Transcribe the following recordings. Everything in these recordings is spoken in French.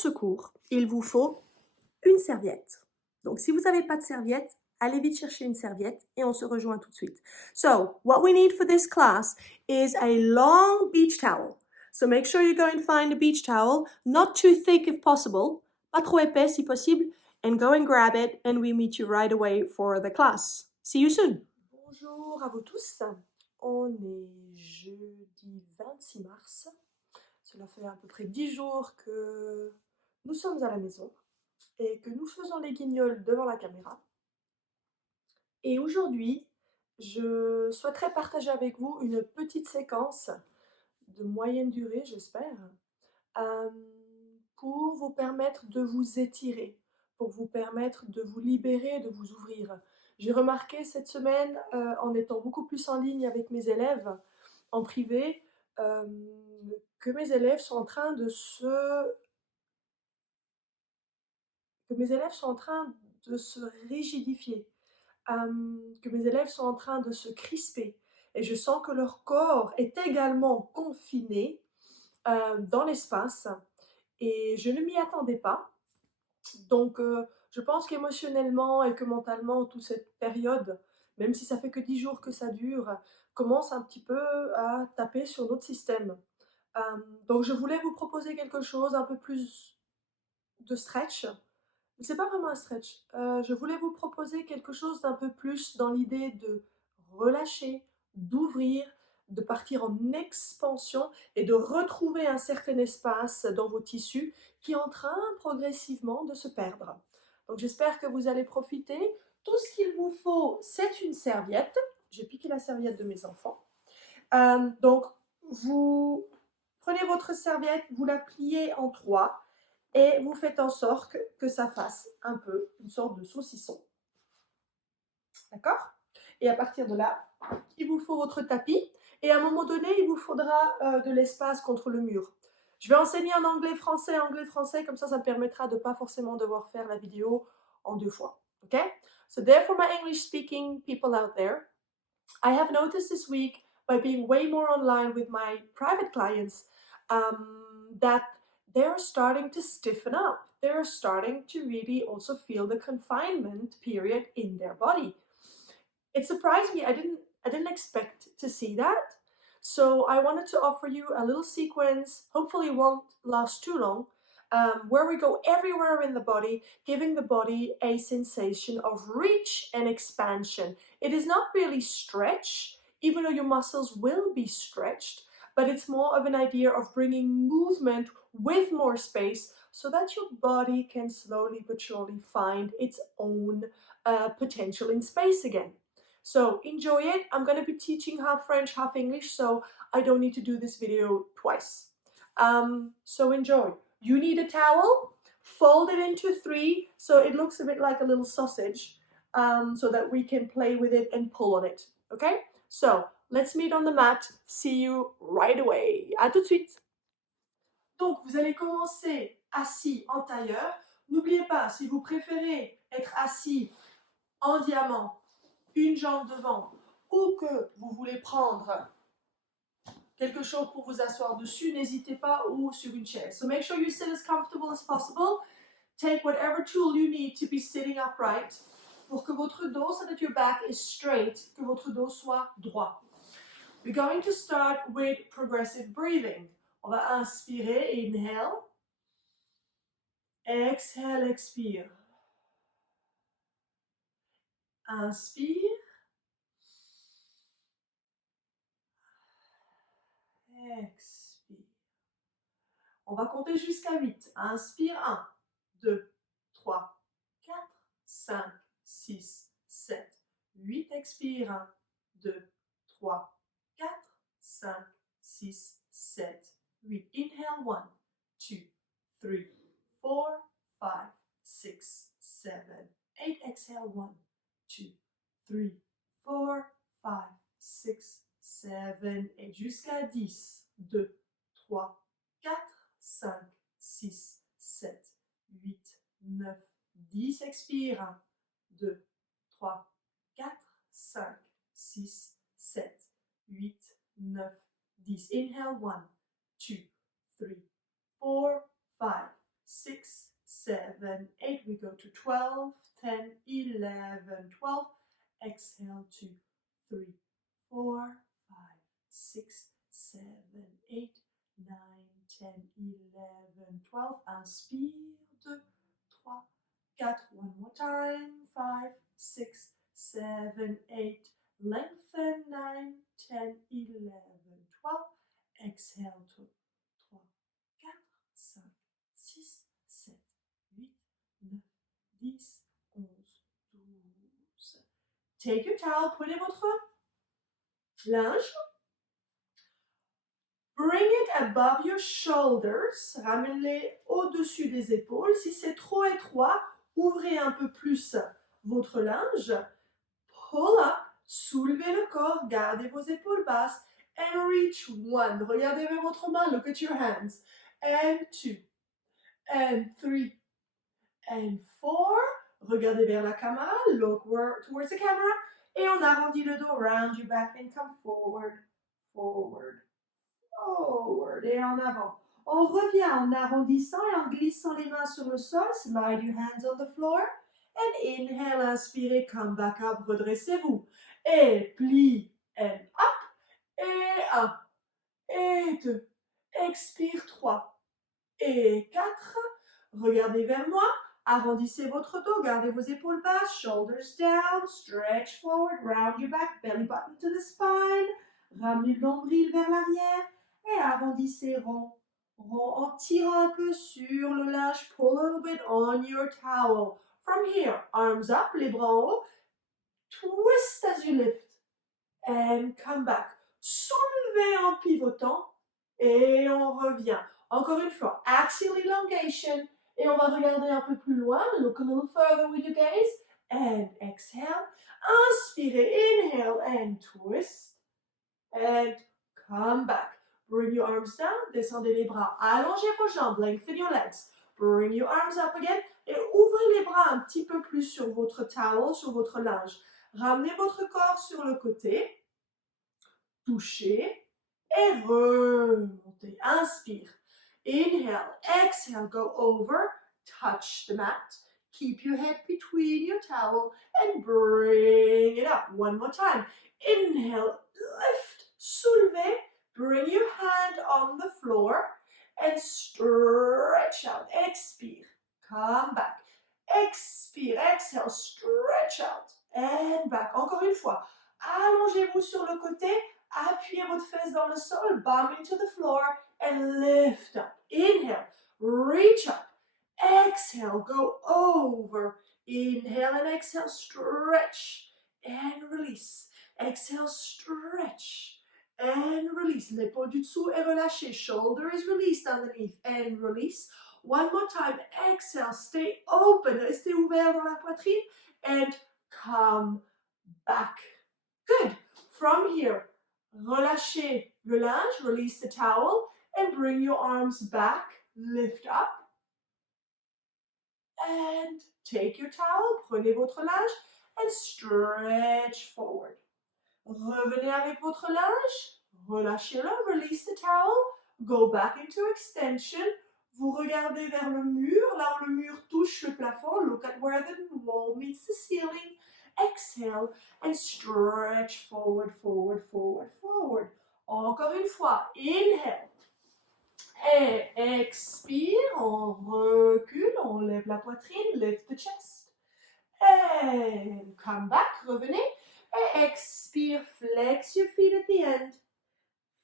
ce cours, il vous faut une serviette. Donc, si vous n'avez pas de serviette, allez vite chercher une serviette et on se rejoint tout de suite. So, what we need for this class is a long beach towel. So make sure you go and find a beach towel, not too thick if possible, pas trop épais si possible, and go and grab it and we meet you right away for the class. See you soon. Bonjour à vous tous. On est jeudi 26 mars. Cela fait à peu près 10 jours que nous sommes à la maison et que nous faisons les guignols devant la caméra. Et aujourd'hui, je souhaiterais partager avec vous une petite séquence de moyenne durée, j'espère, euh, pour vous permettre de vous étirer, pour vous permettre de vous libérer, de vous ouvrir. J'ai remarqué cette semaine, en étant beaucoup plus en ligne avec mes élèves en privé, que mes élèves sont en train de se rigidifier, que mes élèves sont en train de se crisper. Et je sens que leur corps est également confiné dans l'espace. Et je ne m'y attendais pas. Donc, je pense qu'émotionnellement et que mentalement, toute cette période, même si ça fait que 10 jours que ça dure, commence un petit peu à taper sur notre système. Donc, je voulais vous proposer quelque chose un peu plus de stretch. C'est pas vraiment un stretch. Je voulais vous proposer quelque chose d'un peu plus dans l'idée de relâcher, d'ouvrir, de partir en expansion et de retrouver un certain espace dans vos tissus qui est en train progressivement de se perdre. Donc j'espère que vous allez profiter. Tout ce qu'il vous faut, c'est une serviette. J'ai piqué la serviette de mes enfants. Donc vous prenez votre serviette, vous la pliez en trois et vous faites en sorte que ça fasse un peu une sorte de saucisson. D'accord? Et à partir de là, il vous faut votre tapis et à un moment donné, il vous faudra de l'espace contre le mur. Je vais enseigner en anglais-français, comme ça me permettra de ne pas forcément devoir faire la vidéo en 2 fois. Okay? So there for my English-speaking people out there, I have noticed this week by being way more online with my private clients that they're starting to stiffen up. They're starting to really also feel the confinement period in their body. It surprised me. I didn't expect to see that. So I wanted to offer you a little sequence, hopefully it won't last too long, where we go everywhere in the body, giving the body a sensation of reach and expansion. It is not really stretch, even though your muscles will be stretched, but it's more of an idea of bringing movement with more space so that your body can slowly but surely find its own potential in space again. So enjoy it. I'm going to be teaching half French, half English, so I don't need to do this video twice. So enjoy. You need a towel, fold it into 3 so it looks a bit like a little sausage, so that we can play with it and pull on it. Okay? So let's meet on the mat. See you right away. À tout de suite. Donc vous allez commencer assis en tailleur. N'oubliez pas, si vous préférez être assis en diamant, une jambe devant, ou que vous voulez prendre quelque chose pour vous asseoir dessus, n'hésitez pas, ou sur une chaise. So make sure you sit as comfortable as possible. Take whatever tool you need to be sitting upright pour que votre dos, so that your back is straight, que votre dos soit droit. We're going to start with progressive breathing. On va inspirer, inhale. Exhale, expire. Inspire. Expire. On va compter jusqu'à 8. Inspire, 1, 2, 3, 4, 5, 6, 7, 8. Expire, 1, 2, 3, 4, 5, 6, 7, 8. Inhale, 1, 2, 3, 4, 5, 6, 7, 8. Exhale, 1, 2, 3, 4, 5, 6, 7, et jusqu'à 10. 2, 3, 4, 5, 6, 7, 8, 9, 10. Expire. 1, 2, 3, 4, 5, 6, 7, 8, 9, 10. Inhale. 1, 2, 3, 4, 5, 6, 7, 8. We go to 12, 10, 11, 12. Exhale, 2, 3, 4, 5, 6, 7, 8, 9, 10, 11, 12. Inspire, 2, 3, 4. One more time. 5, 6, 7, 8. Lengthen, 9, 10, 11, 12. Exhale, 2, 3, 4, 5, 6, 7, 8, 9, 10, 11, 12. Take your towel, prenez votre linge. Bring it above your shoulders. Ramenez-les au-dessus des épaules. Si c'est trop étroit, ouvrez un peu plus votre linge. Pull up. Soulevez le corps. Gardez vos épaules basses. And reach 1. Regardez vers votre main. Look at your hands. And 2. And 3. And 4. Regardez vers la caméra. Look towards the camera. Et on arrondit le dos. Round your back and come forward. Forward. Forward et en avant. On revient en arrondissant et en glissant les mains sur le sol. Slide your hands on the floor. And inhale, inspirez, come back up, redressez-vous. Et plie, and up. Et 1. Et 2. Expire, 3. Et 4. Regardez vers moi. Arrondissez votre dos, gardez vos épaules basses, shoulders down, stretch forward, round your back, belly button to the spine. Ramenez le nombril vers l'arrière. Et arrondissez rond, rond en tirant un peu sur le linge. Pull a little bit on your towel. From here, arms up, les bras en haut. Twist as you lift. And come back. Soulevez en pivotant. Et on revient. Encore une fois, axial elongation. Et on va regarder un peu plus loin. Look a little further with your gaze. And exhale. Inspirez, inhale and twist. And come back. Bring your arms down, descendez les bras, allongez vos jambes, lengthen your legs. Bring your arms up again et ouvrez les bras un petit peu plus sur votre towel, sur votre linge. Ramenez votre corps sur le côté, touchez et remontez. Inspire, inhale, exhale, go over, touch the mat. Keep your head between your towel and bring it up. One more time. Inhale, lift, soulevez. Bring your hand on the floor and stretch out. Expire. Come back. Expire. Exhale. Stretch out. And back. Encore une fois. Allongez-vous sur le côté. Appuyez votre fesse dans le sol. Bum into the floor and lift up. Inhale. Reach up. Exhale. Go over. Inhale and exhale. Stretch. And release. Exhale. Stretch. And release. L'épaule du dessous est relâchée. Shoulder is released underneath. And release. One more time. Exhale. Stay open. Restez ouvert dans la poitrine. And come back. Good. From here, relâchez le linge. Release the towel. And bring your arms back. Lift up. And take your towel. Prenez votre linge. And stretch forward. Revenez avec votre linge, relâchez-le, release the towel, go back into extension. Vous regardez vers le mur, là où le mur touche le plafond. Look at where the wall meets the ceiling. Exhale and stretch forward, forward, forward, forward. Encore une fois, inhale. Et expire, on recule, on lève la poitrine, lift the chest. And come back, revenez. Et expire, flex your feet at the end.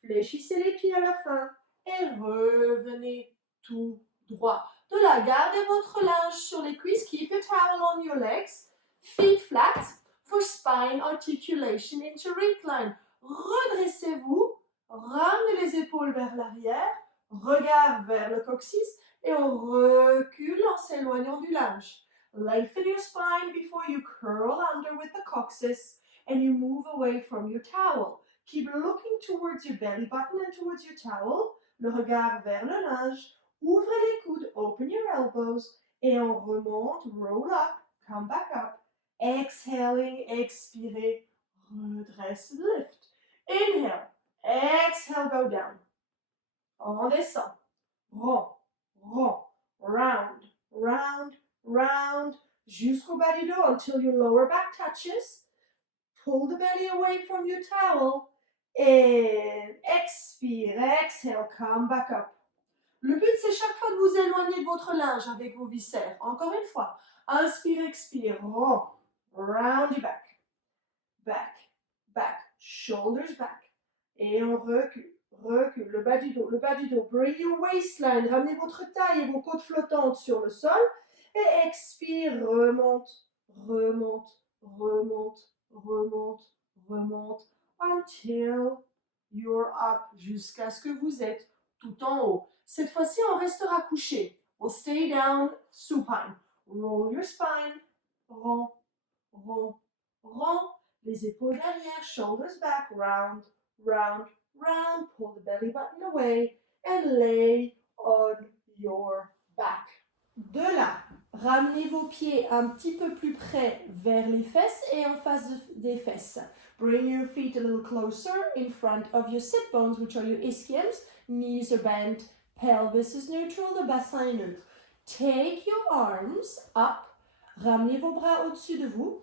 Fléchissez les pieds à la fin. Et revenez tout droit. De là, gardez votre linge sur les cuisses. Keep your towel on your legs. Feet flat for spine articulation into recline. Redressez-vous. Ramenez les épaules vers l'arrière. Regard vers le coccyx. Et on recule en s'éloignant du linge. Lengthen your spine before you curl under with the coccyx. And you move away from your towel. Keep looking towards your belly button and towards your towel. Le regard vers le linge. Ouvrez les coudes, open your elbows. Et on remonte, roll up, come back up. Exhaling, expirez, redresse, lift. Inhale, exhale, go down. On descend. Rond, rond, round, round, round, jusqu'au bas du dos until your lower back touches. Pull the belly away from your towel. And expire, exhale, come back up. Le but, c'est chaque fois de vous éloigner de votre linge avec vos viscères. Encore une fois. Inspire, expire. Roll. Round your back. Back, back. Shoulders back. Et on recule. Recule. Le bas du dos. Le bas du dos. Bring your waistline. Ramenez votre taille et vos côtes flottantes sur le sol. Et expire. Remonte. Remonte. Remonte. Remonte. Remonte. Until you're up. Jusqu'à ce que vous êtes tout en haut. Cette fois-ci, on restera couché. We'll stay down supine. Roll your spine. Rond, rond, rond. Les épaules derrière, shoulders back, round, round, round. Pull the belly button away and lay on your back. De là, ramenez vos pieds un petit peu plus près vers les fesses et en face des fesses. Bring your feet a little closer in front of your sit bones, which are your ischiums. Knees are bent, pelvis is neutral, le bassin est neutre. Take your arms up, ramenez vos bras au-dessus de vous,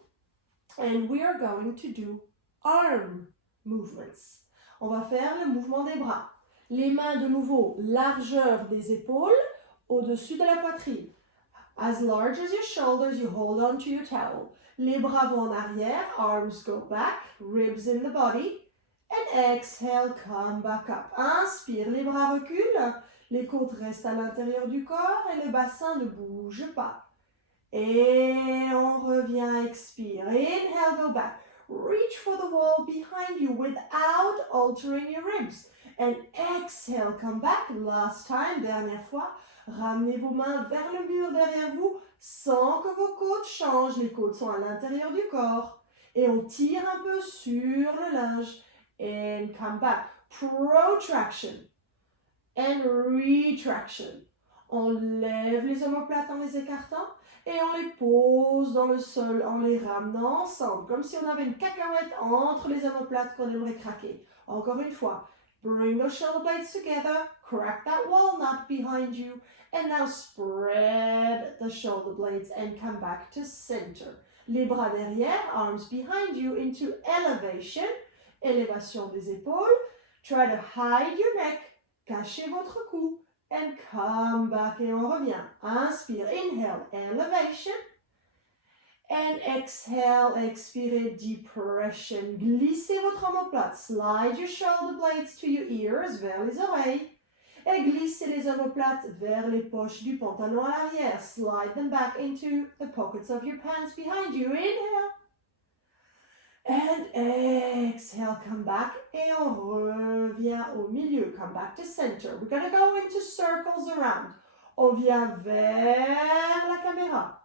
and we are going to do arm movements. On va faire le mouvement des bras. Les mains de nouveau, largeur des épaules, au-dessus de la poitrine. As large as your shoulders, you hold on to your towel. Les bras vont en arrière, arms go back, ribs in the body. And exhale, come back up. Inspire, les bras reculent, les côtes restent à l'intérieur du corps et le bassin ne bouge pas. Et on revient, expire. Inhale, go back. Reach for the wall behind you without altering your ribs. And exhale, come back. Last time, dernière fois. Ramenez vos mains vers le mur derrière vous sans que vos côtes changent. Les côtes sont à l'intérieur du corps. Et on tire un peu sur le linge. And come back. Protraction. And retraction. On lève les omoplates en les écartant et on les pose dans le sol en les ramenant ensemble, comme si on avait une cacahuète entre les omoplates qu'on aimerait craquer. Encore une fois. Bring those shoulder blades together, crack that walnut behind you, and now spread the shoulder blades and come back to center. Les bras derrière, arms behind you into elevation, élévation des épaules. Try to hide your neck, cachez votre cou, and come back. Et on revient. Inspire, inhale, elevation. And exhale, expirez, depression. Glissez votre omoplate. Slide your shoulder blades to your ears, vers les oreilles. Et glissez les omoplates vers les poches du pantalon à l'arrière. Slide them back into the pockets of your pants behind you. Inhale. And exhale, come back. Et on revient au milieu. Come back to center. We're going to go into circles around. On vient vers la caméra.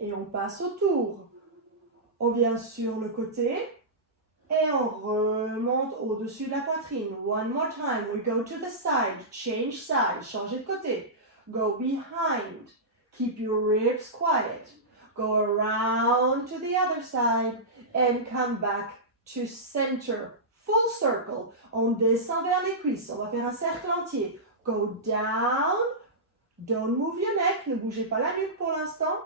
Et on passe autour. On vient sur le côté et on remonte au-dessus de la poitrine. One more time. We go to the side. Change side. Changez de côté. Go behind. Keep your ribs quiet. Go around to the other side and come back to center. Full circle. On descend vers les cuisses. On va faire un cercle entier. Go down. Don't move your neck. Ne bougez pas la nuque pour l'instant.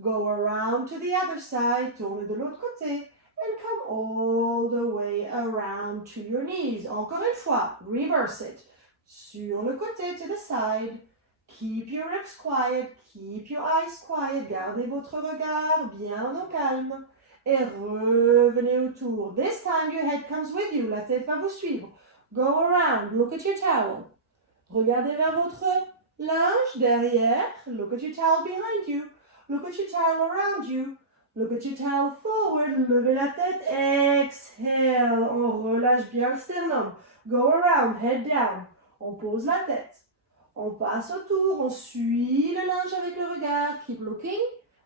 Go around to the other side, tournez de l'autre côté, and come all the way around to your knees. Encore une fois, reverse it. Sur le côté, to the side. Keep your lips quiet, keep your eyes quiet. Gardez votre regard bien au calme. Et revenez autour. This time your head comes with you. La tête va vous suivre. Go around, look at your towel. Regardez vers votre linge derrière. Look at your towel behind you. Look at your towel around you. Look at your towel forward. Levez la tête. Exhale. On relâche bien le sternum. Go around. Head down. On pose la tête. On passe autour. On suit le linge avec le regard. Keep looking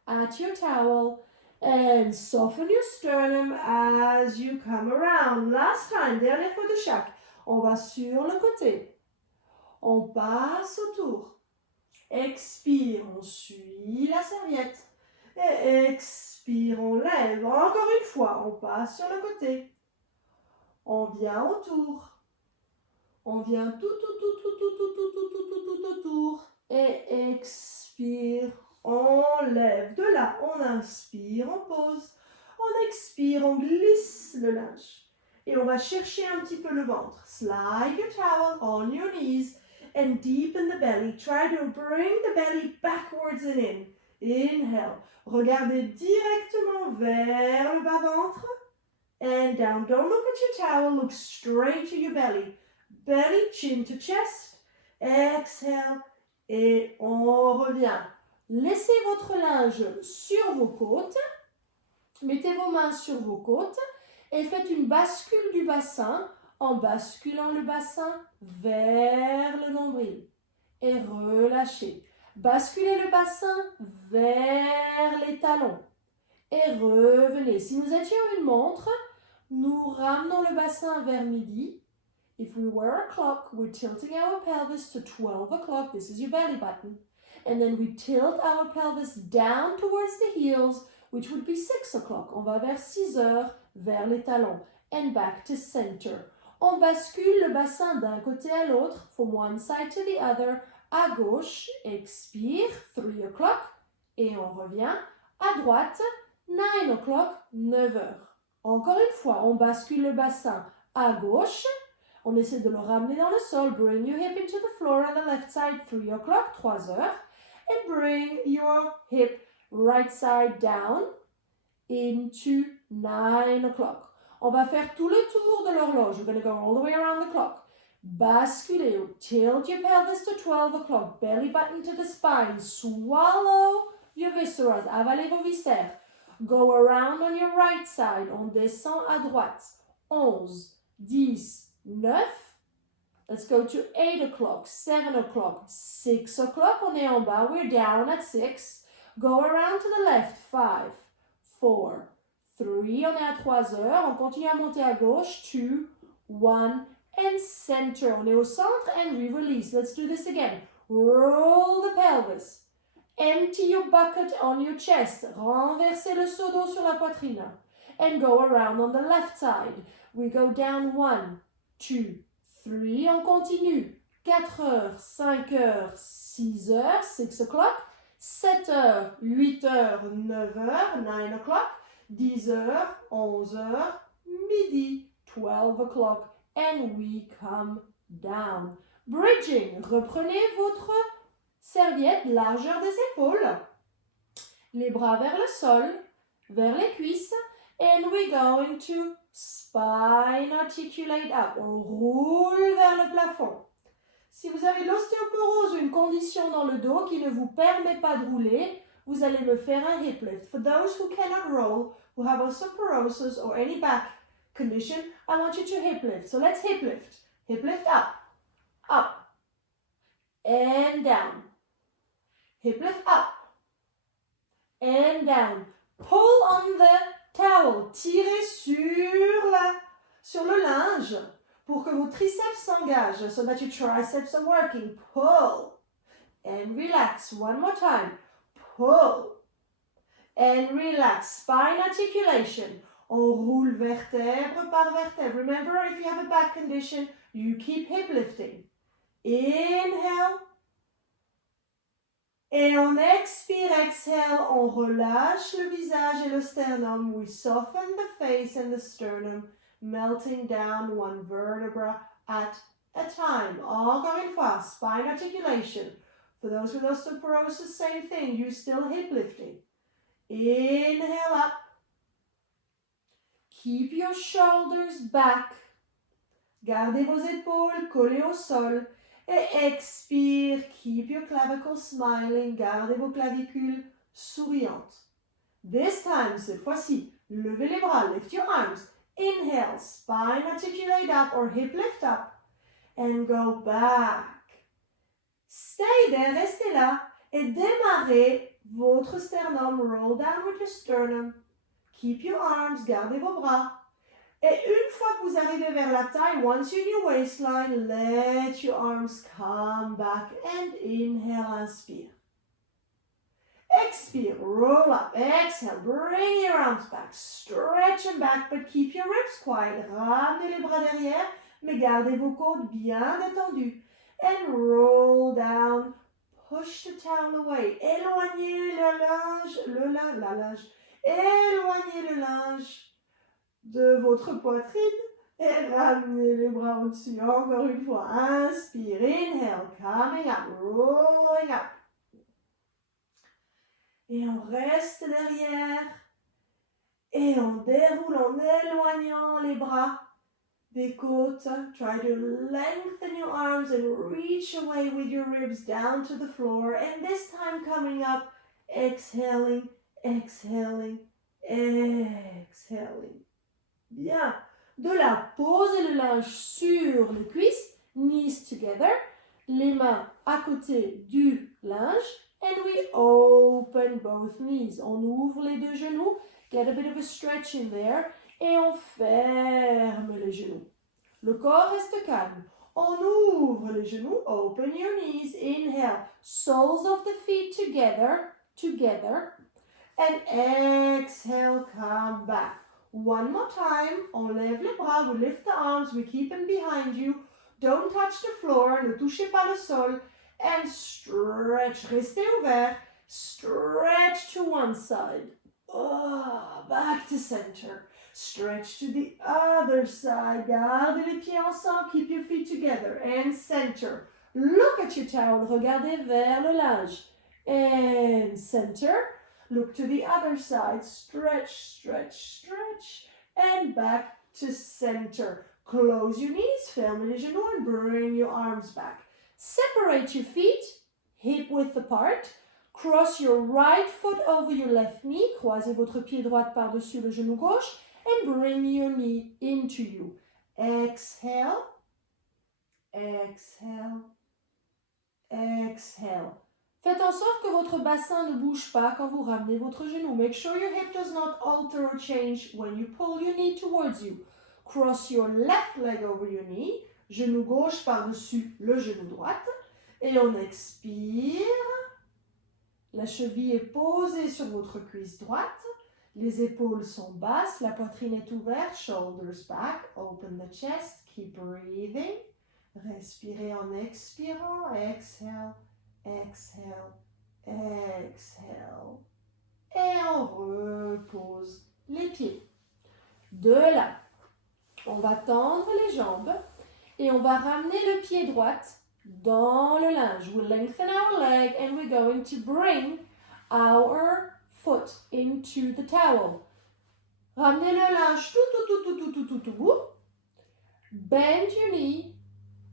at your towel. And soften your sternum as you come around. Last time. Dernière fois de chaque. On va sur le côté. On passe autour. Expire, on suit la serviette. Et expire, on lève. Encore une fois, on passe sur le côté. On vient autour. On vient tout autour. Et expire. On lève. De là, on inspire, on pose. On expire, on glisse le linge. Et on va chercher un petit peu le ventre. Slide your towel on your knees and deepen the belly. Try to bring the belly backwards and in. Inhale. Regardez directement vers le bas-ventre. And down. Don't look at your towel. Look straight to your belly. Belly, chin to chest. Exhale. Et on revient. Laissez votre linge sur vos côtes. Mettez vos mains sur vos côtes et faites une bascule du bassin en basculant le bassin vers le nombril. Et relâchez. Basculez le bassin vers les talons. Et revenez. Si nous étions une montre, nous ramenons le bassin vers midi. If we were a clock, we're tilting our pelvis to 12 o'clock. This is your belly button. And then we tilt our pelvis down towards the heels, which would be 6 o'clock. On va vers 6 heures, vers les talons. And back to center. On bascule le bassin d'un côté à l'autre, from one side to the other. À gauche, expire, 3 o'clock. Et on revient. À droite, 9 o'clock, 9 heures. Encore une fois, on bascule le bassin à gauche. On essaie de le ramener dans le sol. Bring your hip into the floor on the left side, 3 o'clock, 3 heures. And bring your hip right side down into 9 o'clock. On va faire tout le tour de l'horloge. We're going to go all the way around the clock. Basculez. Tilt your pelvis to 12 o'clock. Belly button to the spine. Swallow your viscera. Avalez vos viscères. Go around on your right side. On descend à droite. 11, 10, 9. Let's go to 8 o'clock, 7 o'clock, 6 o'clock. On est en bas. We're down at 6. Go around to the left. 5, 4, 3. On est à 3 heures. On continue à monter à gauche. 2, 1. And center. On est au centre and re-release. Let's do this again. Roll the pelvis. Empty your bucket on your chest. Renversez le seau d'eau sur la poitrine. And go around on the left side. We go down 1, 2, 3. On continue. 4 heures, 5 heures, 6 heures, 6 o'clock. 7 heures, 8 heures, 9 heures, 9 o'clock. 10 heures, 11 heures, midi, 12 o'clock. And we come down. Bridging. Reprenez votre serviette, largeur des épaules. Les bras vers le sol, vers les cuisses. And we're going to spine articulate up. On roule vers le plafond. Si vous avez l'ostéoporose ou une condition dans le dos qui ne vous permet pas de rouler, vous allez me faire un hip lift. For those who cannot roll, who have osteoporosis or any back condition, I want you to hip lift. So let's hip lift. Hip lift up, up, and down. Hip lift up, and down. Pull on the towel. Tirez sur le linge pour que vos triceps s'engagent, so that your triceps are working. Pull and relax. One more time. Pull and relax. Spine articulation. On roule vertèbre par vertèbre. Remember, if you have a back condition, you keep hip lifting. Inhale. Et on expire, exhale, on relâche le visage et le sternum. We soften the face and the sternum, melting down one vertebra at a time. Encore une fois, spine articulation. For those with osteoporosis, same thing. You still hip lifting. Inhale up. Keep your shoulders back. Gardez vos épaules collées au sol. Et expire. Keep your clavicles smiling. Gardez vos clavicules souriantes. This time, cette fois-ci, levez les bras. Lift your arms. Inhale. Spine articulate up or hip lift up. And go back. Stay there. Restez là. Et démarrez votre sternum. Roll down with your sternum. Keep your arms. Gardez vos bras. Et une fois que vous arrivez vers la taille, once you're in your waistline, let your arms come back and inhale, inspire. Expire, roll up, exhale, bring your arms back, stretch them back, but keep your ribs quiet. Ramenez les bras derrière, mais gardez vos côtes bien détendues. And roll down, push the towel away. Éloignez la linge. Éloignez le linge de votre poitrine et ramenez les bras au-dessus. Encore une fois, inspire, inhale, coming up, rolling up. Et on reste derrière et on déroule en éloignant les bras des côtes. Try to lengthen your arms and reach away with your ribs down to the floor. And this time coming up, exhaling, exhaling, exhaling. Bien. De là, posez le linge sur les cuisses, knees together, les mains à côté du linge, and we open both knees. On ouvre les deux genoux, get a bit of a stretch in there, et on ferme les genoux. Le corps reste calme. On ouvre les genoux, open your knees, inhale, soles of the feet together, and exhale, come back. One more time, on lève les bras, we lift the arms, we keep them behind you. Don't touch the floor, ne touchez pas le sol. And stretch, restez ouvert. Stretch to one side. Back to center. Stretch to the other side. Gardez les pieds ensemble, keep your feet together. And center. Look at your towel, regardez vers le linge. And center. Look to the other side, stretch, stretch, stretch, and back to center. Close your knees, fermez les genoux, and bring your arms back. Separate your feet, hip width apart. Cross your right foot over your left knee. Croisez votre pied droit par-dessus le genou gauche, and bring your knee into you. Exhale, exhale, exhale. Faites en sorte que votre bassin ne bouge pas quand vous ramenez votre genou. Make sure your hip does not alter or change when you pull your knee towards you. Cross your left leg over your knee. Genou gauche par-dessus le genou droite. Et on expire. La cheville est posée sur votre cuisse droite. Les épaules sont basses. La poitrine est ouverte. Shoulders back. Open the chest. Keep breathing. Respirez en expirant. Exhale. Exhale, exhale. Et on repose les pieds. De là, on va tendre les jambes et on va ramener le pied droit dans le linge. We lengthen our leg and we're going to bring our foot into the towel. Ramenez le linge tout bout. Bend your knee,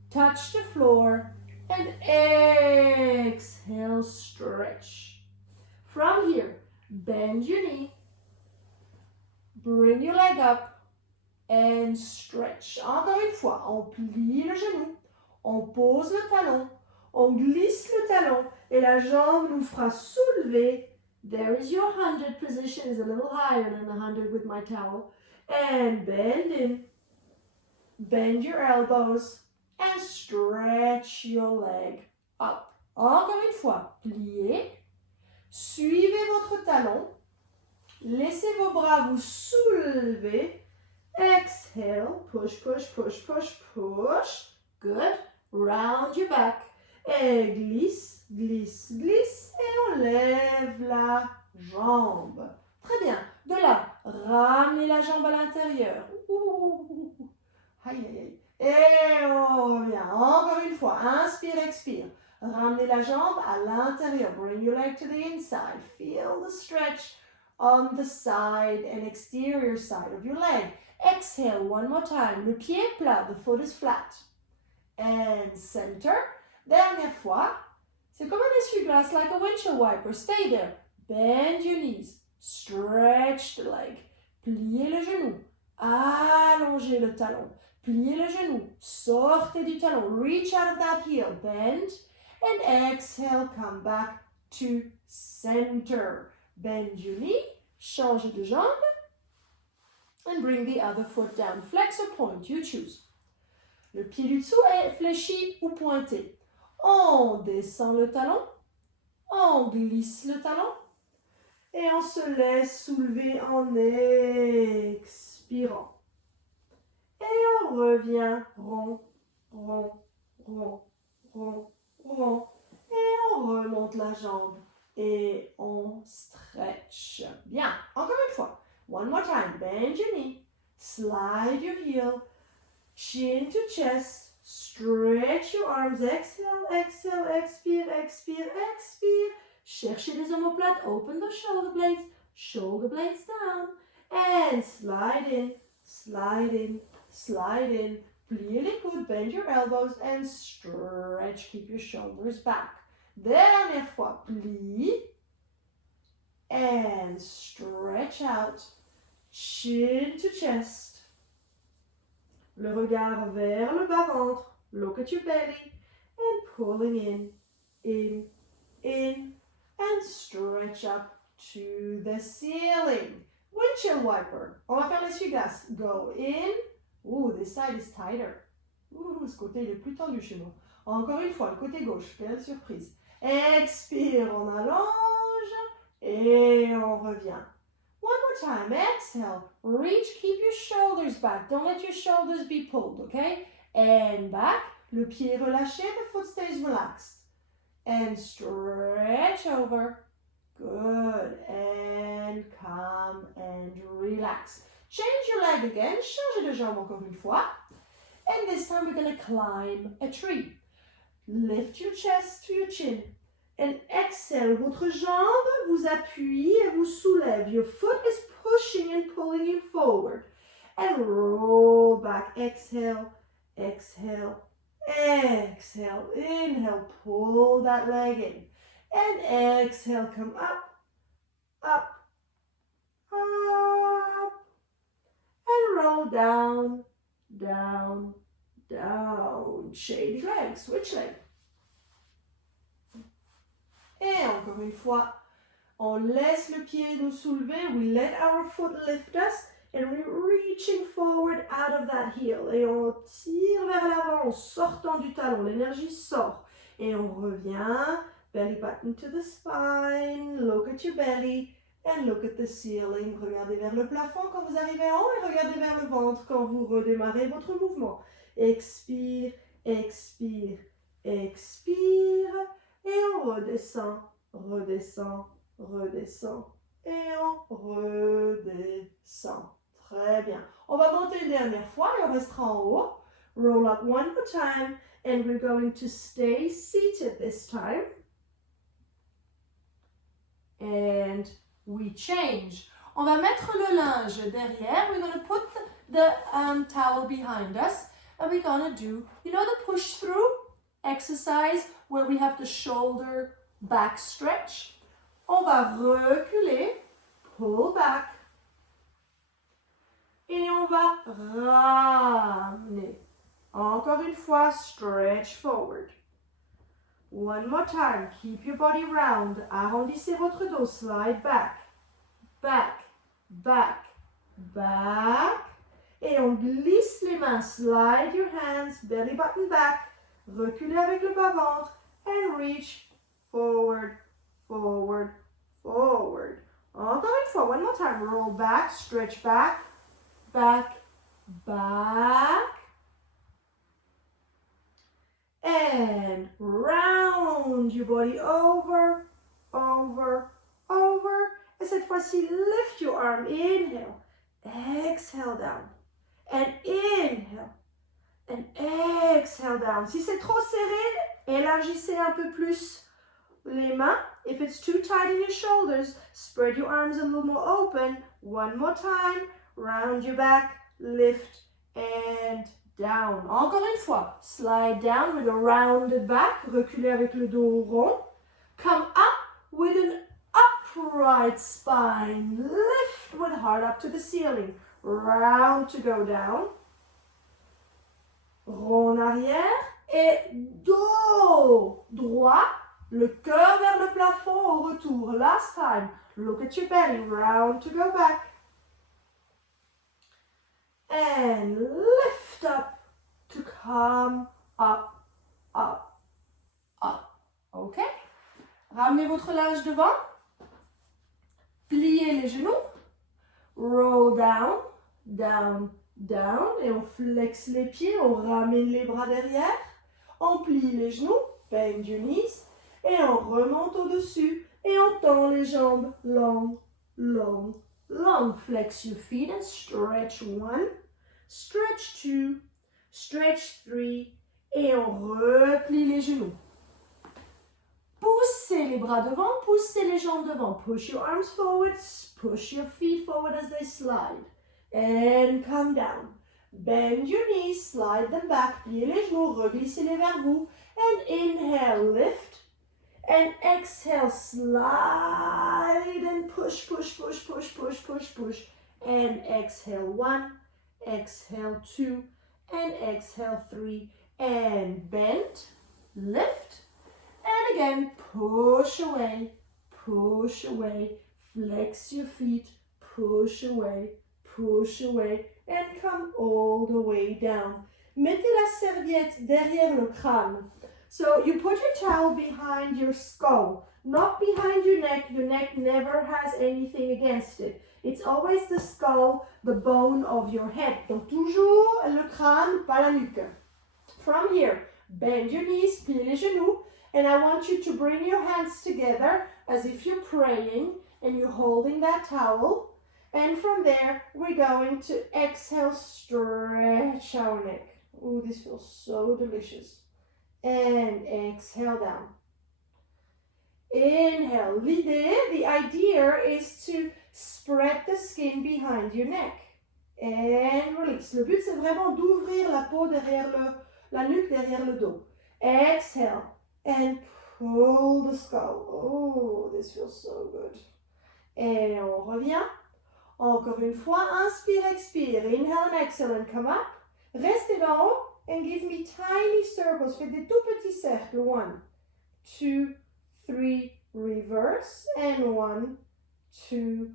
touch the floor, and exhale, stretch. From here, bend your knee, bring your leg up, and stretch. Encore une fois, on plie le genou, on pose le talon, on glisse le talon, et la jambe nous fera soulever. There is your 100 position, is a little higher than the 100 with my towel. And bend in, bend your elbows, and stretch your leg up. Encore une fois, pliez, suivez votre talon, laissez vos bras vous soulever, exhale, push, push, push, push, push, good, round your back, et glisse, glisse, glisse, et on lève la jambe. Très bien, de là, ramenez la jambe à l'intérieur, aïe, aïe, aïe. Et on revient. Encore une fois. Inspire, expire. Ramenez la jambe à l'intérieur. Bring your leg to the inside. Feel the stretch on the side and exterior side of your leg. Exhale one more time. Le pied est plat. The foot is flat. And center. Dernière fois. C'est comme un essuie-glace, like a windshield wiper. Stay there. Bend your knees. Stretch the leg. Pliez le genou. Allongez le talon. Pliez le genou, sortez du talon, reach out of that heel, bend, and exhale, come back to center. Bend your knee, changez de jambe, and bring the other foot down. Flex or point, you choose. Le pied du dessous est fléchi ou pointé. On descend le talon, on glisse le talon, et on se laisse soulever en expirant. Et on revient rond, rond, rond, rond, rond. Et on remonte la jambe. Et on stretch. Bien. Encore une fois. One more time. Bend your knee. Slide your heel. Chin to chest. Stretch your arms. Exhale, exhale, expire, expire, expire. Cherchez les omoplates. Open the shoulder blades. Shoulder blades down. And slide in, slide in, slide in. Pliez les coudes, bend your elbows and stretch. Keep your shoulders back. Dernière fois, plie and stretch out. Chin to chest. Le regard vers le bas-ventre. Look at your belly and pulling in, and stretch up to the ceiling. Windshield wiper. On va faire l'essuie-glace. Go in. Ooh, this side is tighter. Ouh, ce côté il est plus tendu chez moi. Encore une fois, le côté gauche. Quelle surprise. Expire, on allonge et on revient. One more time. Exhale. Reach, keep your shoulders back. Don't let your shoulders be pulled, okay? And back. Le pied relâché, the foot stays relaxed. And stretch over. Good. And come and relax. Change your leg again. Changez de jambe encore une fois. And this time we're going to climb a tree. Lift your chest to your chin. And exhale. Votre jambe vous appuie et vous soulève. Your foot is pushing and pulling you forward. And roll back. Exhale. Exhale. Exhale. Inhale. Pull that leg in. And exhale. Come up. Up. Up. And roll down. Down. Down. Shady leg. Switch leg. Et encore une fois, on laisse le pied nous soulever. We let our foot lift us. And we're reaching forward out of that heel. Et on tire vers l'avant en sortant du talon. L'énergie sort. Et on revient. Belly button to the spine. Look at your belly. And look at the ceiling. Regardez vers le plafond quand vous arrivez en haut. Et regardez vers le ventre quand vous redémarrez votre mouvement. Expire, expire, expire. Et on redescend, redescend, redescend. Et on redescend. Très bien. On va monter une dernière fois et on restera en haut. Roll up one more time. And we're going to stay seated this time. And we change. On va mettre le linge derrière. We're going to put the towel behind us. And we're going to do, you know, the push through exercise where we have the shoulder back stretch. On va reculer, pull back. Et on va ramener. Encore une fois, stretch forward. One more time, keep your body round. Arrondissez votre dos, slide back. Back, back, back. Et on glisse les mains, slide your hands, belly button back. Reculez avec le bas-ventre. And reach forward, forward, forward. Encore une fois, one more time. Roll back, stretch back, back, back. And round your body over, over, over. Et cette fois-ci, lift your arm. Inhale. Exhale down. And inhale. And exhale down. Si c'est trop serré, élargissez un peu plus les mains. If it's too tight in your shoulders, spread your arms a little more open. One more time. Round your back, lift, and down. Encore une fois. Slide down with a rounded back. Reculez avec le dos rond. Come up with an upright spine. Lift with heart up to the ceiling. Round to go down. Rond en arrière. Et dos droit. Le cœur vers le plafond au retour. Last time. Look at your belly. Round to go back. And lift up to come up, up, up. OK? Ramenez votre linge devant. Pliez les genoux. Roll down, down, down. Et on flexe les pieds. On ramène les bras derrière. On plie les genoux. Bend your knees. Et on remonte au-dessus. Et on tend les jambes. Long, long, long. Flex your feet and stretch 1. Stretch 2. Stretch 3. Et on replie les genoux. Poussez les bras devant, poussez les jambes devant. Push your arms forward, push your feet forward as they slide. And come down. Bend your knees, slide them back. Pliez les genoux, reglissez-les vers vous. And inhale, lift. And exhale, slide and push, push, push, push, push, push, push. And exhale 1, exhale 2, and exhale 3. And bend, lift. And again, push away, flex your feet, push away, and come all the way down. Mettez la serviette derrière le crâne. So you put your towel behind your skull, not behind your neck. Your neck never has anything against it. It's always the skull, the bone of your head. Donc toujours le crâne, pas la nuque. From here, bend your knees, pliez les genoux. And I want you to bring your hands together as if you're praying and you're holding that towel. And from there, we're going to exhale, stretch our neck. Ooh, this feels so delicious. And exhale down. Inhale. The idea is to spread the skin behind your neck. And release. Le but, c'est vraiment d'ouvrir la peau derrière la nuque, derrière le dos. Exhale. And pull the skull. Oh, this feels so good. Et on revient. Encore une fois, inspire, expire. Inhale and exhale and come up. Restez d'en haut and give me tiny circles. Faites des tout petits cercles. 1, 2, 3, reverse. And 1, 2,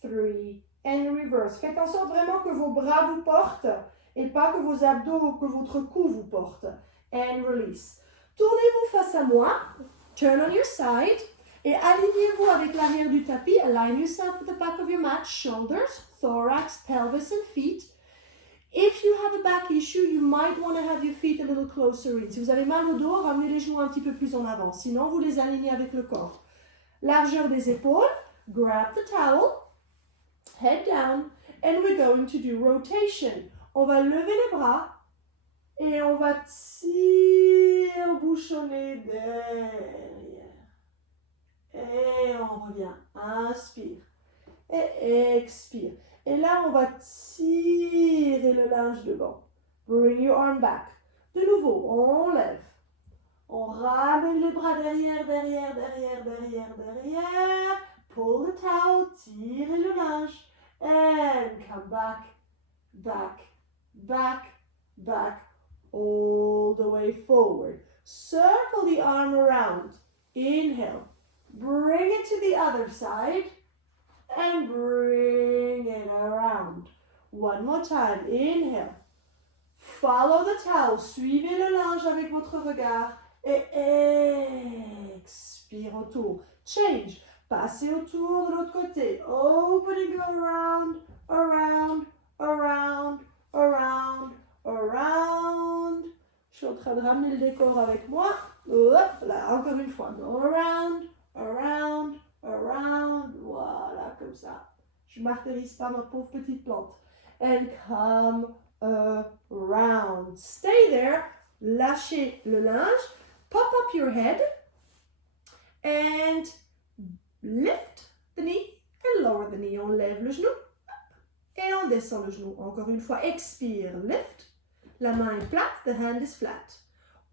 3, and reverse. Faites en sorte vraiment que vos bras vous portent et pas que vos abdos ou que votre cou vous porte. And release. Tournez-vous face à moi, turn on your side, et alignez-vous avec l'arrière du tapis. Align yourself with the back of your mat, shoulders, thorax, pelvis, and feet. If you have a back issue, you might want to have your feet a little closer in. Si vous avez mal au dos, ramenez les genoux un petit peu plus en avant. Sinon, vous les alignez avec le corps. Largeur des épaules, grab the towel, head down, and we're going to do rotation. On va lever les bras, et on va tire-bouchonner derrière. Et on revient. Inspire. Et expire. Et là, on va tirer le linge devant. Bring your arm back. De nouveau, on lève. On ramène les bras derrière. Pull the towel, tirez le linge. And come back. All the way forward. Circle the arm around. Inhale. Bring it to the other side. And bring it around. One more time. Inhale. Follow the towel. Suivez le linge avec votre regard. Et expire autour. Change. Passez autour de l'autre côté. Opening around. Je suis en train de ramener le décor avec moi. Hop, là, encore une fois. Go around. Voilà, comme ça. Je martyrise pas ma pauvre petite plante. And come around. Stay there. Lâchez le linge. Pop up your head. And lift the knee and lower the knee. On lève le genou. Et on descend le genou. Encore une fois, expire, lift. La main est plate, the hand is flat.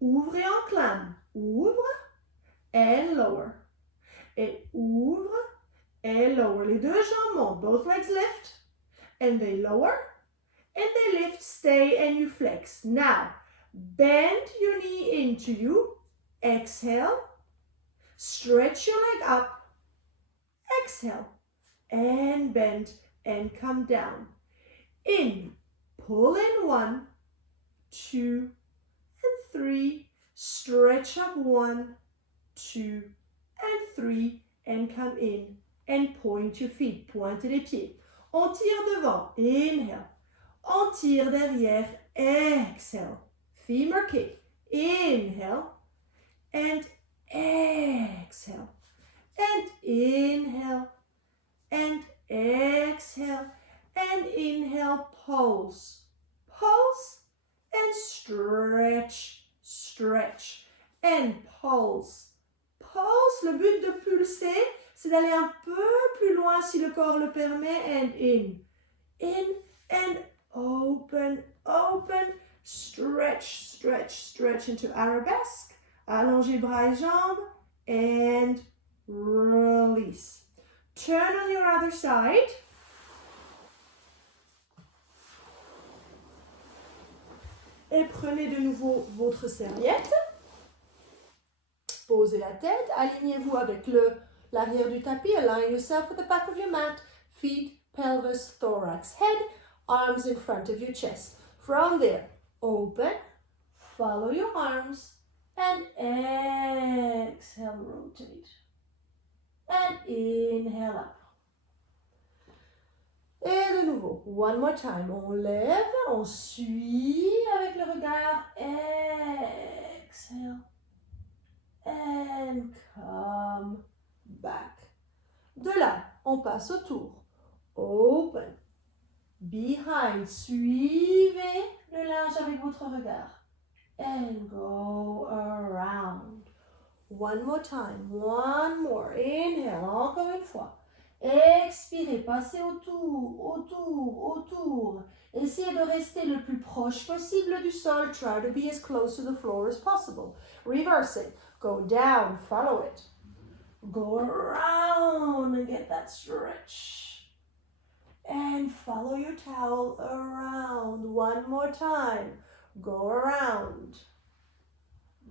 Ouvre et enclame. Ouvre et lower. Et ouvre et lower. Les deux jambes montent. Both legs lift. And they lower. And they lift, stay, and you flex. Now, bend your knee into you. Exhale. Stretch your leg up. Exhale. And bend. And come down. In. Pull in 1, 2, and 3. Stretch up 1, 2, and 3. And come in. And point your feet. Pointez les pieds. On tire devant. Inhale. On tire derrière. Exhale. Femur kick. Inhale. And exhale. And inhale. And exhale. And inhale, pulse. Pulse and stretch, stretch. And pulse. Pulse, le but de pulser, c'est d'aller un peu plus loin si le corps le permet. And in. In and open, open. Stretch, stretch, stretch into arabesque. Allongez bras et jambes. And release. Turn on your other side. Et prenez de nouveau votre serviette. Posez la tête. Alignez-vous avec l'arrière du tapis. Align yourself with the back of your mat. Feet, pelvis, thorax, head. Arms in front of your chest. From there, open. Follow your arms. And exhale, rotate. And inhale up. Et de nouveau, one more time. On lève, on suit avec le regard. Exhale. And come back. De là, on passe autour. Open. Behind. Suivez le linge avec votre regard. And go around. One more time. One more. Inhale. Encore une fois. Expirez. Passez autour, autour, autour. Essayez de rester le plus proche possible du sol. Try to be as close to the floor as possible. Reverse it. Go down. Follow it. Go around and get that stretch. And follow your towel around. One more time. Go around.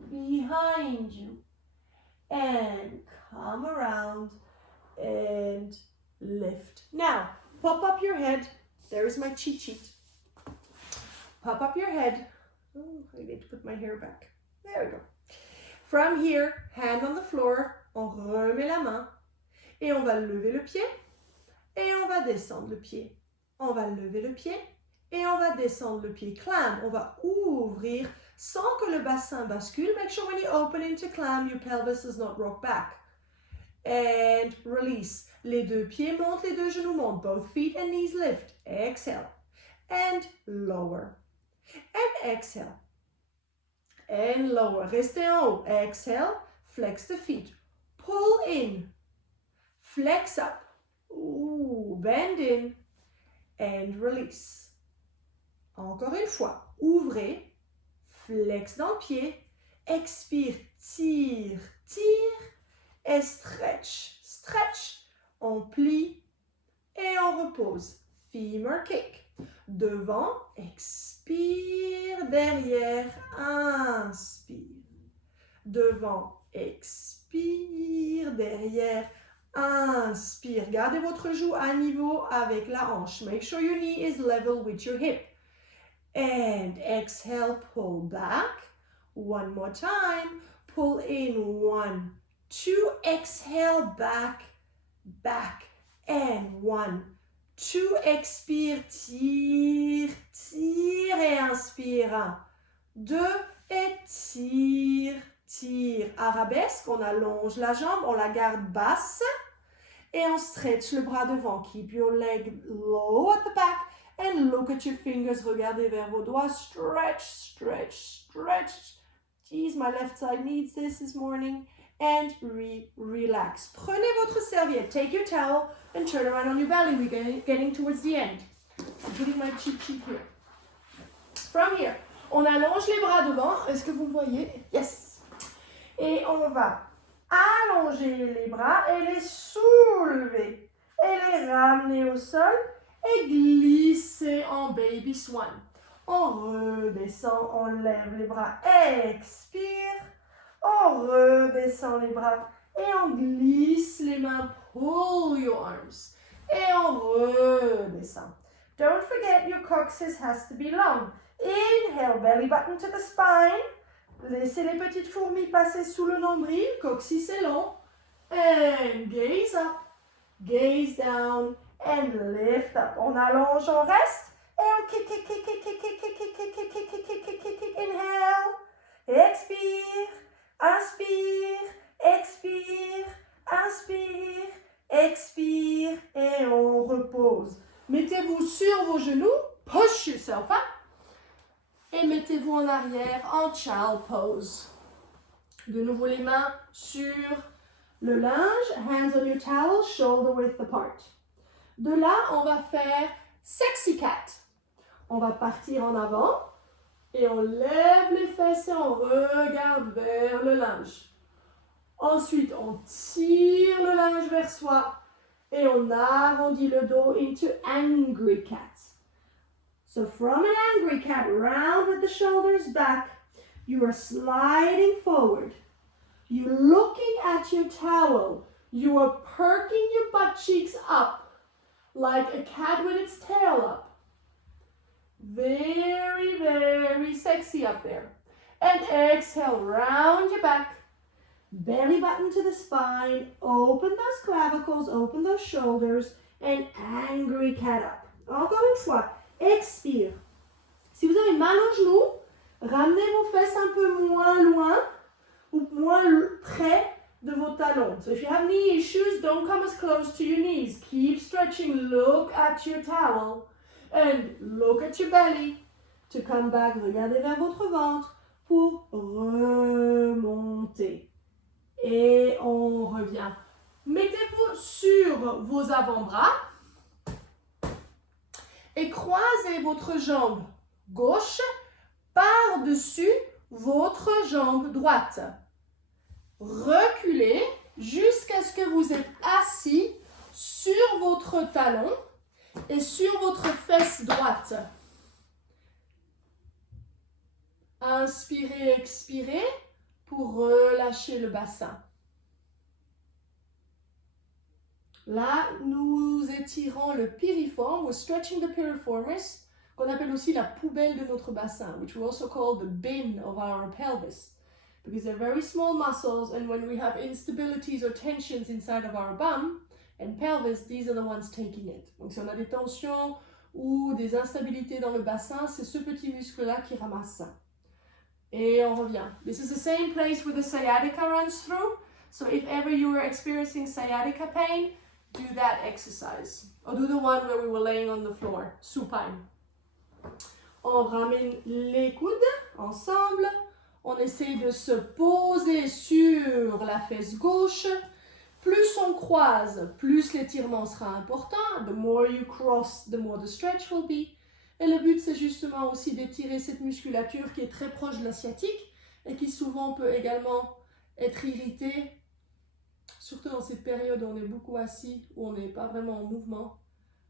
Behind you. And come around. And lift. Now, pop up your head. There's my cheat sheet. Pop up your head. Oh, I need to put my hair back. There we go. From here, hand on the floor. On remet la main. Et on va lever le pied. Et on va descendre le pied. On va lever le pied. Et on va descendre le pied. Clam. On va ouvrir sans que le bassin bascule. Make sure when you open into clam, your pelvis does not rock back. And release. Les deux pieds montent, les deux genoux montent. Both feet and knees lift. Exhale. And lower. And exhale. And lower. Restez en haut. Exhale. Flex the feet. Pull in. Flex up. Ooh, bend in. And release. Encore une fois. Ouvrez. Flex dans le pied. Expire. Tire. Tire. Et stretch. Stretch. On plie. Et on repose. Femur kick. Devant, expire, derrière, inspire. Devant, expire, derrière, inspire. Gardez votre joue à niveau avec la hanche. Make sure your knee is level with your hip. And exhale, pull back. One more time. Pull in, 1, 2. Exhale, back, back. And 1, 2, expire, tire, tire et inspire. 1, 2 et tire, tire. Arabesque, on allonge la jambe, on la garde basse et on stretch le bras devant. Keep your leg low at the back and look at your fingers. Regardez vers vos doigts. Stretch, stretch, stretch. Geez, my left side needs this morning. And relax. Prenez votre serviette. Take your towel and turn around on your belly. We're getting towards the end. I'm putting my cheat sheet here. From here, on allonge les bras devant. Est-ce que vous voyez? Yes. Et on va allonger les bras et les soulever. Et les ramener au sol et glisser en baby swan. On redescend, on lève les bras. Expire. On redescend les bras et on glisse les mains. Pull your arms. Et on redescend. Don't forget your coccyx has to be long. Inhale, belly button to the spine. Laissez les petites fourmis passer sous le nombril. Coccyx est long. And gaze up. Gaze down. And lift up. On allonge, on reste. Et on kick, kick, kick, kick, kick, kick, kick, kick, kick, kick, kick, kick, kick, kick, kick. Inhale. Expire. Inspire, Expire, inspire, expire et on repose. Mettez-vous sur vos genoux, push yourself up et mettez-vous en arrière en child pose. De nouveau les mains sur le linge, hands on your towel, shoulder width apart. De là, on va faire sexy cat. On va partir en avant et on lève les fesses et on regarde vers le linge. Ensuite, on tire le linge vers soi et on arrondit le dos into angry cat. So from an angry cat, round with the shoulders back, you are sliding forward. You're looking at your towel. You are perking your butt cheeks up like a cat with its tail up. Very, very sexy up there. And exhale, round your back. Belly button to the spine. Open those clavicles, open those shoulders. And angry cat up. Encore une fois, expire. Si vous avez mal aux genoux, ramenez vos fesses un peu moins loin ou moins près de vos talons. So if you have knee issues, don't come as close to your knees. Keep stretching. Look at your towel. And look at your belly. To come back, regardez vers votre ventre pour remonter. Et on revient. Mettez-vous sur vos avant-bras et croisez votre jambe gauche par-dessus votre jambe droite. Reculez jusqu'à ce que vous êtes assis sur votre talon et sur votre fesse droite. Inspirez, expirez pour relâcher le bassin. Là, nous étirons le piriforme, we're stretching the piriformis, qu'on appelle aussi la poubelle de notre bassin, which we also call the bin of our pelvis. Because they're very small muscles, and when we have instabilities or tensions inside of our bum and pelvis, these are the ones taking it. Donc si on a des tensions ou des instabilités dans le bassin, c'est ce petit muscle-là qui ramasse ça. Et on revient. This is the same place where the sciatica runs through. So if ever you are experiencing sciatica pain, do that exercise. Or do the one where we were laying on the floor, supine. On ramène les coudes ensemble. On essaye de se poser sur la fesse gauche. Plus on croise, plus l'étirement sera important. The more you cross, the more the stretch will be. Et le but, c'est justement aussi d'étirer cette musculature qui est très proche de la sciatique et qui souvent peut également être irritée, surtout dans ces périodes où on est beaucoup assis, où on n'est pas vraiment en mouvement.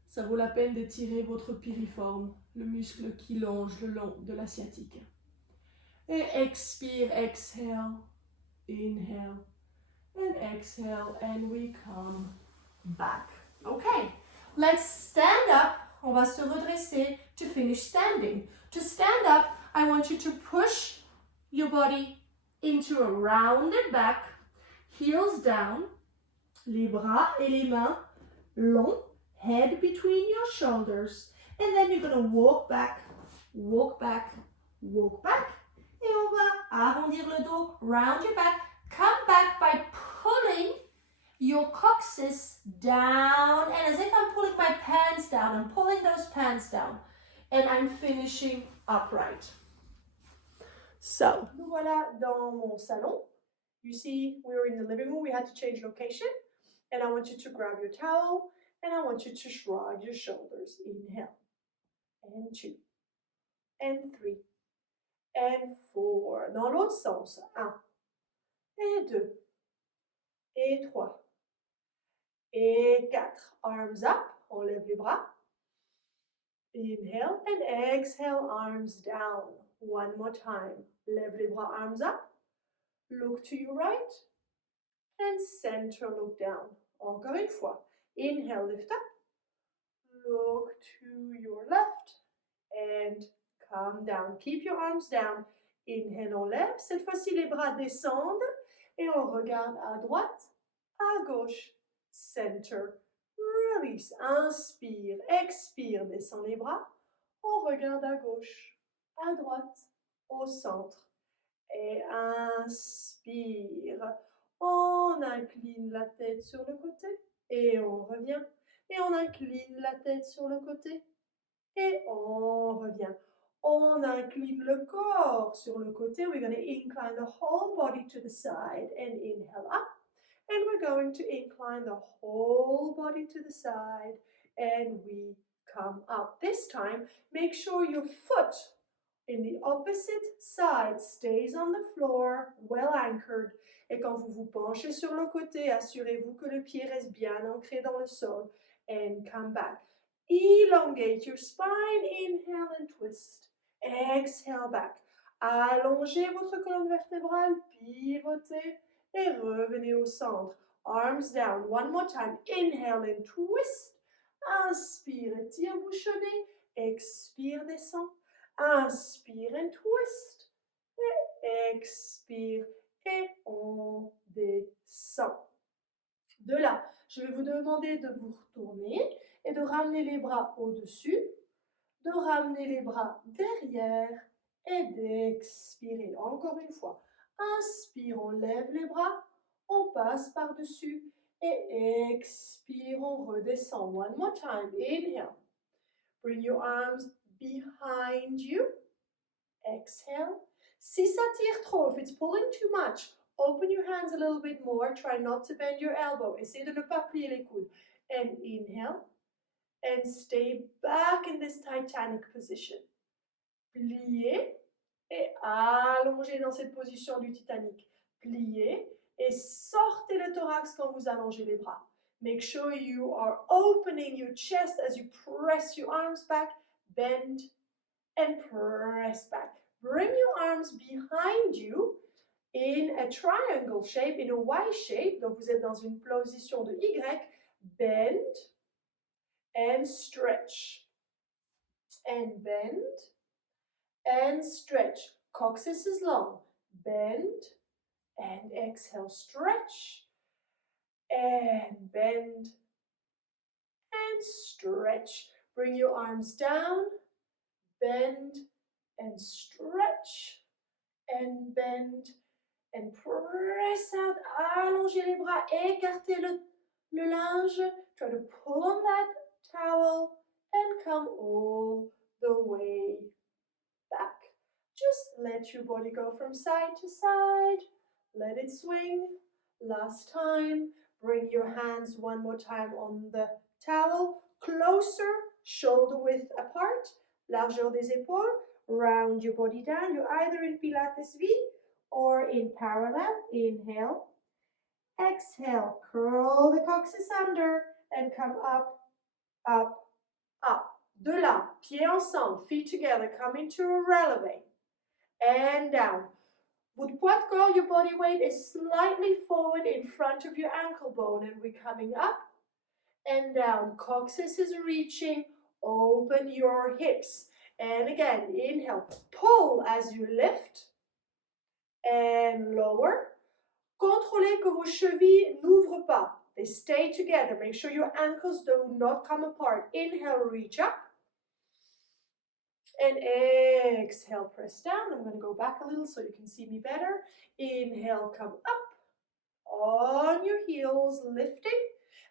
Ça vaut la peine d'étirer votre piriforme, le muscle qui longe le long de la sciatique. Et expire, exhale, inhale, and exhale, and we come back. Okay, let's stand up. On va se redresser to finish standing. To stand up, I want you to push your body into a rounded back, heels down, les bras et les mains longs, head between your shoulders, and then you're going to walk back, walk back, walk back, et on va arrondir le dos, round your back, come back by pulling your coccyx down, and as if I'm pulling my pants down, I'm pulling those pants down, and I'm finishing upright. So, nous voilà dans mon salon. You see, we were in the living room, we had to change location, and I want you to grab your towel, and I want you to shrug your shoulders. Inhale, and 2, and 3, and 4. Dans l'autre sens, 1, et 2, et 3, et 4. Arms up, on lève les bras. Inhale and exhale, arms down. One more time. Lève les bras, arms up. Look to your right. And center, look down. Encore une fois. Inhale, lift up. Look to your left. And come down. Keep your arms down. Inhale, on lève. Cette fois-ci, les bras descendent. Et on regarde à droite, à gauche. Center. Release. Inspire. Expire. Descend les bras. On regarde à gauche, à droite, au centre. Et inspire. On incline la tête sur le côté et on revient. Et on incline la tête sur le côté et on revient. On incline le corps sur le côté. We're going to incline the whole body to the side and inhale up. And we're going to incline the whole body to the side and we come up. This time, make sure your foot in the opposite side stays on the floor, well anchored. Et quand vous vous penchez sur le côté, assurez-vous que le pied reste bien ancré dans le sol. And come back. Elongate your spine. Inhale and twist. Exhale back. Allongez votre colonne vertébrale, pivotez et revenez au centre. Arms down. One more time. Inhale and twist. Inspire, étire, bouchonnez. Expire, descend. Inspire and twist. Et expire et on descend. De là, je vais vous demander de vous retourner et de ramener les bras au-dessus, de ramener les bras derrière et d'expirer. Encore une fois. Inspire, on lève les bras, on passe par-dessus et expire, on redescend. One more time. Inhale. Bring your arms behind you. Exhale. Si ça tire trop, if it's pulling too much, open your hands a little bit more. Try not to bend your elbow. Essayez de ne pas plier les coudes. And inhale. And stay back in this Titanic position. Pliez et allongez dans cette position du Titanic. Pliez et sortez le thorax quand vous allongez les bras. Make sure you are opening your chest as you press your arms back. Bend and press back. Bring your arms behind you in a triangle shape, in a Y shape. Donc vous êtes dans une position de Y. Bend and stretch. And bend and stretch. Coccyx is long. Bend and exhale. Stretch and bend and stretch. Bring your arms down. Bend and stretch and bend and press out. Allongez les bras, écartez le linge. Try to pull on that towel and come all the way back. Just let your body go from side to side. Let it swing. Last time. Bring your hands one more time on the towel. Closer, shoulder width apart. Largeur des épaules. Round your body down. You're either in Pilates V or in parallel. Inhale. Exhale. Curl the coccyx under and come up, up, up. De là, pieds ensemble, feet together, come into a releve. And down. With poids de corps, your body weight is slightly forward in front of your ankle bone, and we're coming up and down. Coccyx is reaching. Open your hips. And again, inhale. Pull as you lift. And lower. Contrôlez que vos chevilles n'ouvrent pas. They stay together. Make sure your ankles do not come apart. Inhale, reach up. And exhale, press down. I'm going to go back a little so you can see me better. Inhale, come up. On your heels, lifting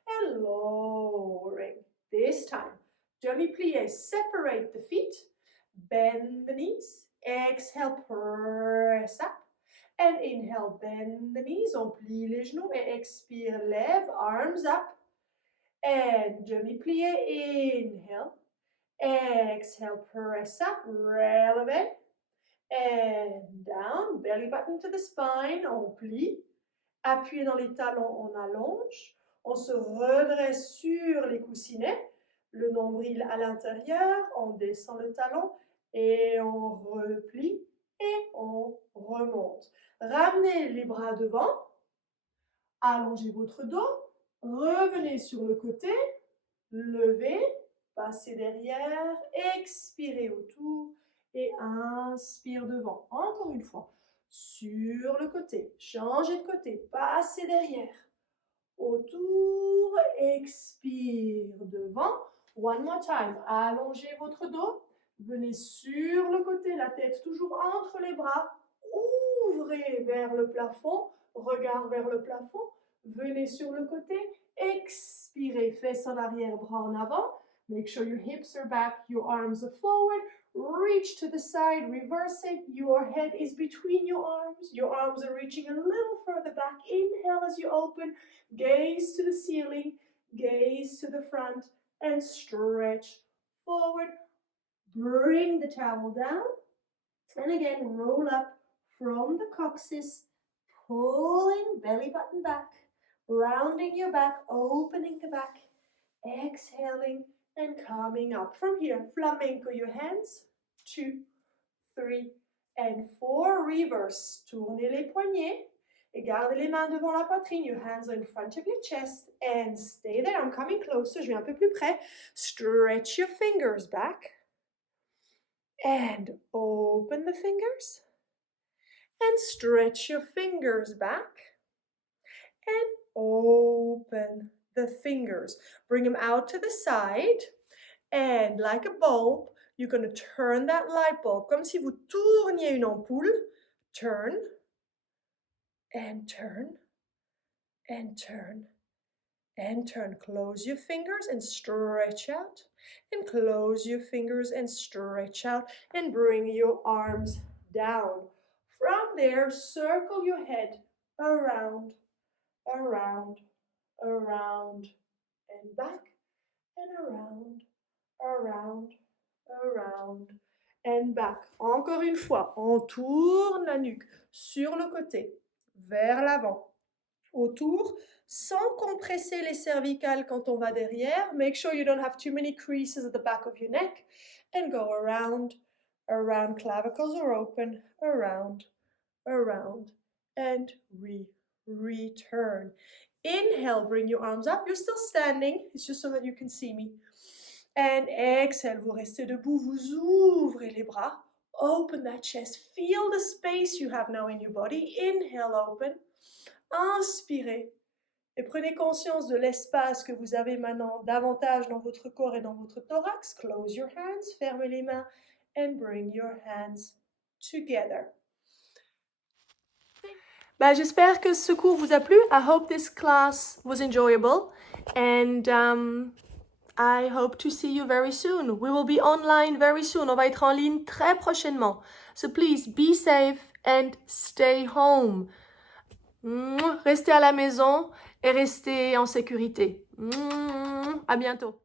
and lowering. This time, demi-plie, separate the feet. Bend the knees. Exhale, press up. And inhale, bend the knees. On plie les genoux. Et expire, lève, arms up. And demi-plie, inhale. Exhale, press up, releve, and down, belly button to the spine, on plie, appuyez dans les talons, on allonge, on se redresse sur les coussinets, le nombril à l'intérieur, on descend le talon et on replie et on remonte. Ramenez les bras devant, allongez votre dos, revenez sur le côté, levez, passez derrière, expirez autour et inspire devant. Encore une fois, sur le côté, changez de côté, passez derrière, autour, expire devant. One more time, allongez votre dos, venez sur le côté, la tête toujours entre les bras, ouvrez vers le plafond, regard vers le plafond. Venez sur le côté. Expirez, fesses en arrière, bras en avant. Make sure your hips are back, your arms are forward. Reach to the side, reverse it. Your head is between your arms. Your arms are reaching a little further back. Inhale as you open. Gaze to the ceiling. Gaze to the front. And stretch forward. Bring the towel down. And again, roll up from the coccyx. Pulling belly button back. Rounding your back. Opening the back. Exhaling. And coming up from here. Flamenco your hands. 2, 3, and 4. Reverse. Tournez les poignets. Et gardez les mains devant la poitrine. Your hands are in front of your chest. And stay there. I'm coming closer. Je viens un peu plus près. Stretch your fingers back. And open the fingers. And stretch your fingers back. And open the fingers. Bring them out to the side. And like a bulb, you're going to turn that light bulb. Comme si vous tourniez une ampoule. Turn. And turn. And turn. And turn. Close your fingers and stretch out. And close your fingers and stretch out. And bring your arms down. From there, circle your head around, around, around, and back, and around, around, around, and back. Encore une fois, on tourne la nuque sur le côté, vers l'avant, autour, sans compresser les cervicales quand on va derrière. Make sure you don't have too many creases at the back of your neck. And go around, around, clavicles are open, around, around, and return. Inhale, bring your arms up. You're still standing. It's just so that you can see me. And exhale, vous restez debout. Vous ouvrez les bras. Open that chest. Feel the space you have now in your body. Inhale, open. Inspirez. Et prenez conscience de l'espace que vous avez maintenant davantage dans votre corps et dans votre thorax. Close your hands. Fermez les mains. And bring your hands together. J'espère que ce cours vous a plu. I hope this class was enjoyable. And I hope to see you very soon. We will be online very soon. On va être en ligne très prochainement. So please be safe and stay home. Restez à la maison et restez en sécurité. À bientôt.